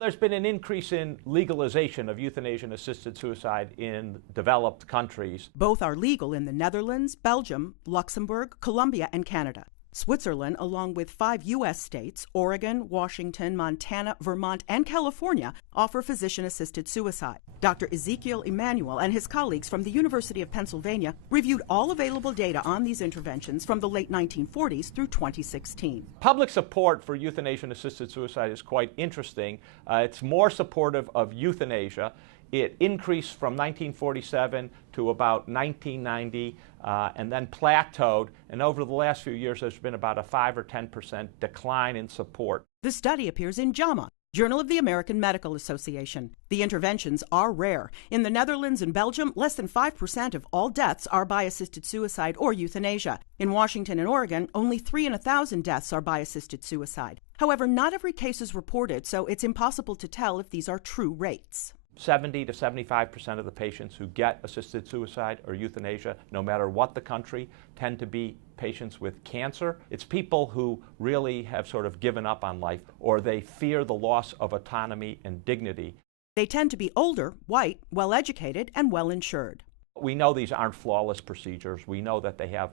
There's been an increase in legalization of euthanasia and assisted suicide in developed countries. Both are legal in the Netherlands, Belgium, Luxembourg, Colombia, and Canada. Switzerland, along with 5 U.S. states, Oregon, Washington, Montana, Vermont, and California, offer physician-assisted suicide. Dr. Ezekiel Emanuel and his colleagues from the University of Pennsylvania reviewed all available data on these interventions from the late 1940s through 2016. Public support for euthanasia and assisted suicide is quite interesting. It's more supportive of euthanasia. It increased from 1947 to about 1990 and then plateaued. And over the last few years, there's been about a 5 or 10% decline in support. The study appears in JAMA, Journal of the American Medical Association. The interventions are rare. In the Netherlands and Belgium, less than 5% of all deaths are by assisted suicide or euthanasia. In Washington and Oregon, only 3 in 1,000 deaths are by assisted suicide. However, not every case is reported, so it's impossible to tell if these are true rates. 70 to 75% of the patients who get assisted suicide or euthanasia, no matter what the country, tend to be patients with cancer. It's people who really have sort of given up on life, or they fear the loss of autonomy and dignity. They tend to be older, white, well-educated, and well-insured. We know these aren't flawless procedures. We know that they have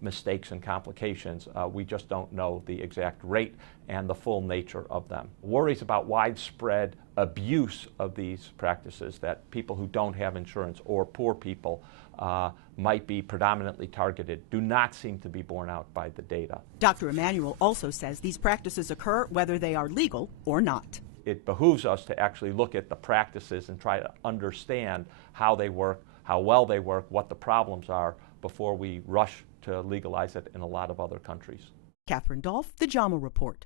mistakes and complications. We just don't know the exact rate and the full nature of them. Worries about widespread abuse of these practices, that people who don't have insurance or poor people might be predominantly targeted, do not seem to be borne out by the data. Dr. Emanuel also says these practices occur whether they are legal or not. It behooves us to actually look at the practices and try to understand how they work, how well they work, what the problems are, before we rush to legalize it in a lot of other countries. Catherine Dolph, The JAMA Report.